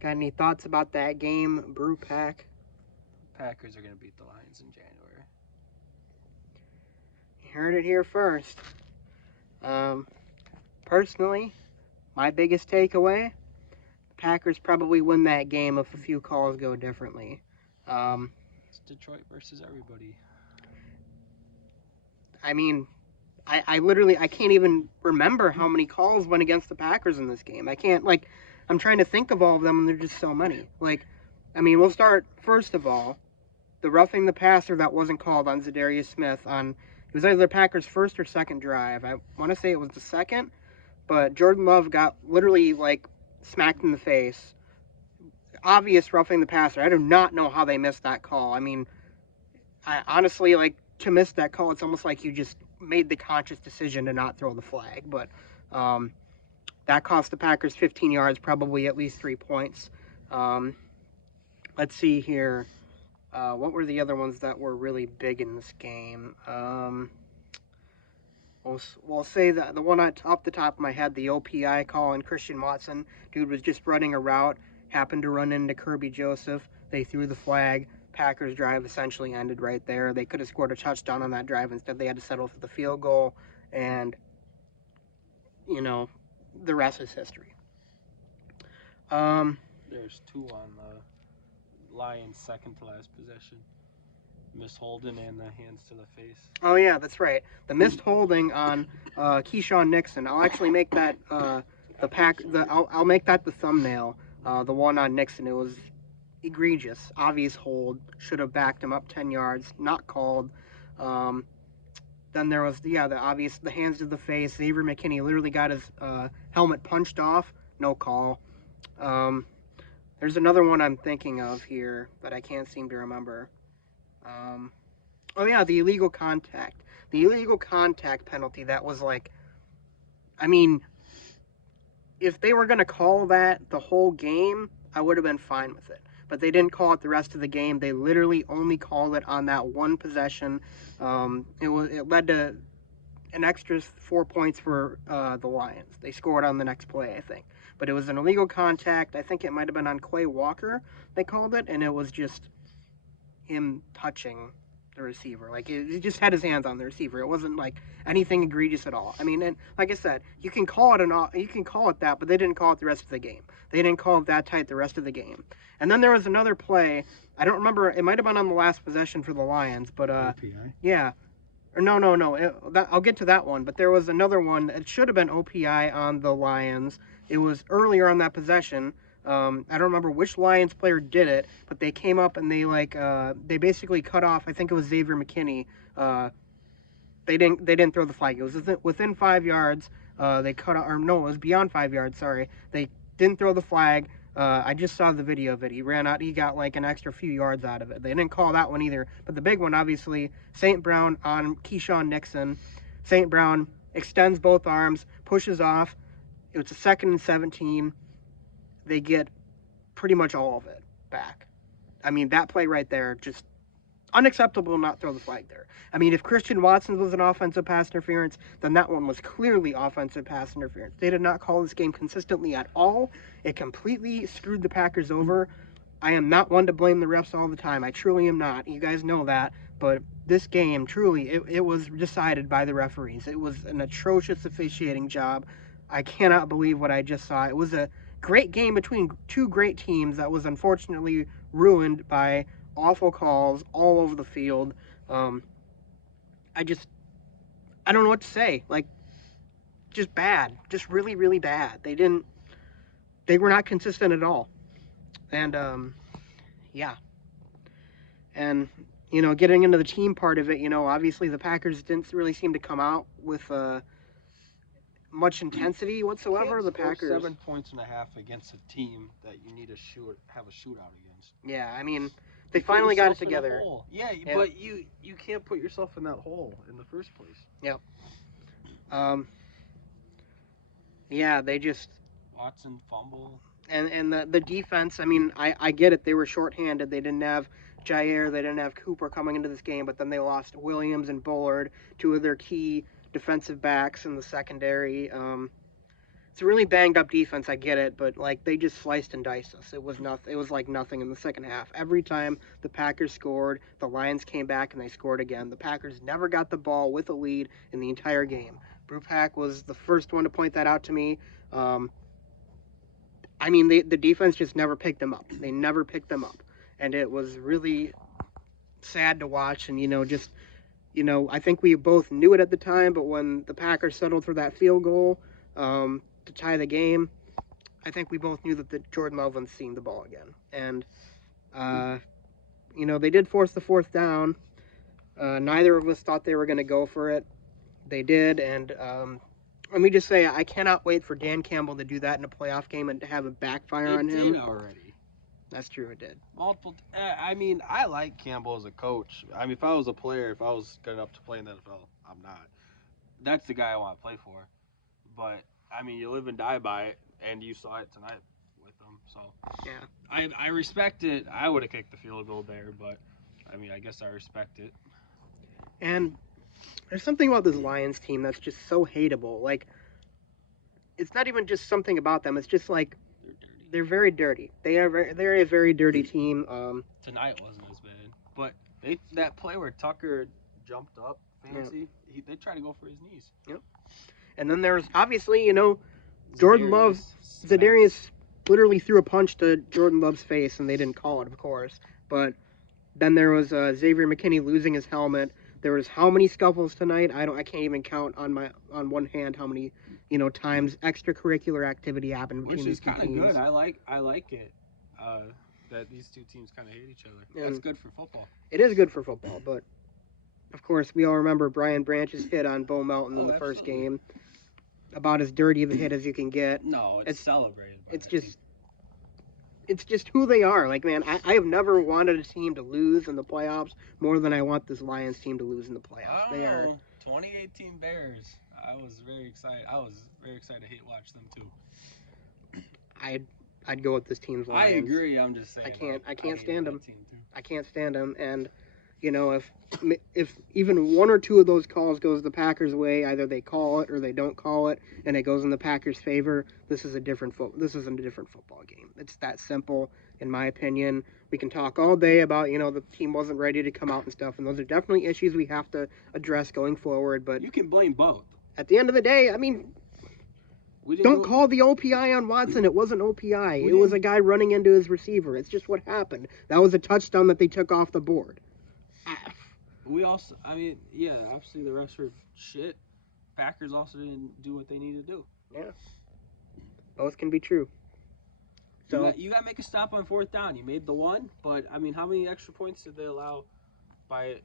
Got any thoughts about that game, Brew Pack? Packers are going to beat the Lions in January. You heard it here first. Um, Personally, my biggest takeaway: the Packers probably win that game if a few calls go differently. Um, It's Detroit versus everybody. I mean, I literally I can't even remember how many calls went against the Packers in this game. I can't like I'm trying to think of all of them and there's just so many. Like, I mean, we'll start first of all the roughing the passer that wasn't called on Zadarius Smith on it was either the Packers' first or second drive. I want to say it was the second, but Jordan Love got literally like smacked in the face. Obvious roughing the passer. I do not know how they missed that call. I mean, I honestly like to miss that call. It's almost like you just made the conscious decision to not throw the flag, but um, that cost the Packers 15 yards, probably at least 3 points. Um, let's see here. What were the other ones that were really big in this game? We'll say that the one off the top of my head, the OPI call on Christian Watson. Dude was just running a route, happened to run into Kirby Joseph. They threw the flag. Packers' drive essentially ended right there. They could have scored a touchdown on that drive. Instead, they had to settle for the field goal. And, you know, the rest is history. Um, There's two on the Lions' second to last possession. Miss Holden and the hands to the face. oh, yeah, that's right. The missed holding on Keyshawn Nixon. I'll actually make that I'll make that the thumbnail. The one on Nixon. It was egregious, obvious hold. Should have backed him up 10 yards. Not called. Um, then there was the hands to the face. Xavier McKinney literally got his helmet punched off. No call. Um, there's another one I'm thinking of here that I can't seem to remember. Um, oh yeah, the illegal contact. The illegal contact penalty that was like, I mean, if they were going to call that the whole game, I would have been fine with it. But they didn't call it the rest of the game. They literally only called it on that one possession. It led to an extra 4 points for the Lions. They scored on the next play, I think. But it was an illegal contact. I think it might have been on Quay Walker. They called it, and it was just him touching the receiver. Like he just had his hands on the receiver. It wasn't like anything egregious at all. I mean, and like I said, you can call it that, but they didn't call it the rest of the game. They didn't call it that tight the rest of the game. And then there was another play. I don't remember. It might have been on the last possession for the Lions, but OPI. yeah. Or no. I'll get to that one. But there was another one. It should have been OPI on the Lions. It was earlier on that possession. I don't remember which Lions player did it, but they came up and they basically cut off. I think it was Xavier McKinney. They didn't throw the flag. It was within 5 yards. They cut off, or no, it was beyond 5 yards. Sorry, they didn't throw the flag. I just saw the video of it. He ran out. He got like an extra few yards out of it. They didn't call that one either. But the big one, obviously, St. Brown on Keyshawn Nixon. St. Brown extends both arms, pushes off. It was a 2nd and 17. They get pretty much all of it back. I mean, that play right there, just unacceptable not throw the flag there. I mean, if Christian Watson was an offensive pass interference, then that one was clearly offensive pass interference. They did not call this game consistently at all. It completely screwed the Packers over. I am not one to blame the refs all the time. I truly am not. You guys know that. But this game, truly, it was decided by the referees. It was an atrocious officiating job. I cannot believe what I just saw. It was a great game between two great teams that was unfortunately ruined by awful calls all over the field. Um, I just, I don't know what to say. Like, just bad. Just really, really bad. They were not consistent at all. And, yeah. And, getting into the team part of it, obviously the Packers didn't really seem to come out with much intensity whatsoever. The Packers 7.5 against a team that you need to have a shootout against. Yeah, I mean, they finally got it together. Yeah, but you can't put yourself in that hole in the first place. Yep. Yeah, they just Watson fumble. And the defense. I mean, I get it. They were shorthanded. They didn't have Jair. They didn't have Cooper coming into this game. But then they lost Williams and Bullard, two of their key defensive backs in the secondary. it's a really banged up defense. I get it, but like they just sliced and diced us. It was nothing. It was like nothing in the second half. Every time the Packers scored, the Lions came back and they scored again. The Packers never got the ball with a lead in the entire game. Brupack was the first one to point that out to me. I mean, the defense just never picked them up. They never picked them up, and it was really sad to watch. And just I think we both knew it at the time, but when the Packers settled for that field goal to tie the game, I think we both knew that the Jordan Love was seeing the ball again. And, they did force the fourth down. Neither of us thought they were going to go for it. They did, and let me just say, I cannot wait for Dan Campbell to do that in a playoff game and to have it backfire on him. It did already. That's true, it did. Multiple. I mean, I like Campbell as a coach. I mean, if I was a player, if I was good enough to play in the NFL, I'm not. That's the guy I want to play for. But I mean, you live and die by it, and you saw it tonight with them. So yeah, I respect it. I would have kicked the field goal there, but I mean, I guess I respect it. And there's something about this Lions team that's just so hateable. Like, it's not even just something about them. It's just like they're very dirty. They're a very dirty team. Tonight wasn't as bad, but that play where Tucker jumped up, fancy. Yeah. They tried to go for his knees. Yep. And then there's obviously, Jordan Love. Zadarius literally threw a punch to Jordan Love's face, and they didn't call it, of course. But then there was Xavier McKinney losing his helmet. There was how many scuffles tonight? I can't even count on one hand how many times extracurricular activity happened between these two teams. Which is kind of good. I like it that these two teams kind of hate each other. And that's good for football. It is good for football, but of course we all remember Brian Branch's hit on Bo Melton in the first game. About as dirty of a hit as you can get. No, it's celebrated. It's just who they are. Like, man, I have never wanted a team to lose in the playoffs more than I want this Lions team to lose in the playoffs. They are 2018 Bears. I was very excited. To hate watch them too. I'd go with this team's Lions. I agree. I'm just saying. I can't stand them. I can't stand them. And if even one or two of those calls goes the Packers' way, either they call it or they don't call it, and it goes in the Packers' favor, this isn't a different football game. It's that simple, in my opinion. We can talk all day about the team wasn't ready to come out and stuff, and those are definitely issues we have to address going forward. But you can blame both. At the end of the day, I mean, don't call the OPI on Watson. It wasn't OPI. It was a guy running into his receiver. It's just what happened. That was a touchdown that they took off the board. We also, obviously the refs were shit. Packers also didn't do what they needed to do. Yeah. Both can be true. So you got to make a stop on fourth down. You made the one, but I mean, how many extra points did they allow by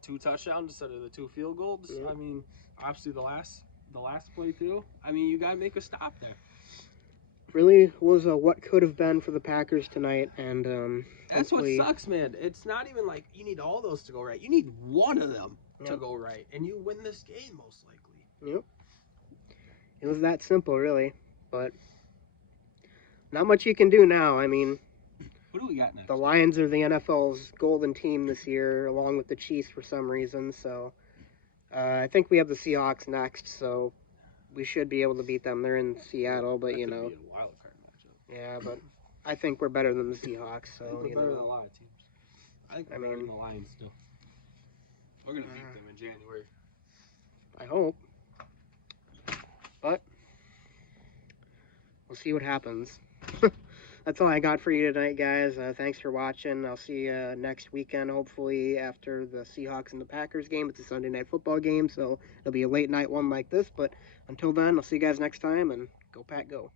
2 touchdowns instead of the 2 field goals? Yeah. I mean, obviously the last play too. I mean, you got to make a stop there. Really was what could have been for the Packers tonight, and that's what sucks, man. It's not even like you need all those to go right. You need one of them to go right, and you win this game most likely. Yep. It was that simple, really, but not much you can do now. I mean, who do we got next? The Lions are the NFL's golden team this year, along with the Chiefs for some reason. So I think we have the Seahawks next. So. We should be able to beat them. They're in Seattle, but Be a wild card matchup. Yeah, but I think we're better than the Seahawks. So we're better than a lot of teams. I think we're better than the Lions still. We're gonna beat them in January. I hope, but we'll see what happens. That's all I got for you tonight, guys. Thanks for watching. I'll see you next weekend, hopefully, after the Seahawks and the Packers game. It's a Sunday night football game, so it'll be a late night one like this. But until then, I'll see you guys next time, and go Pack, go.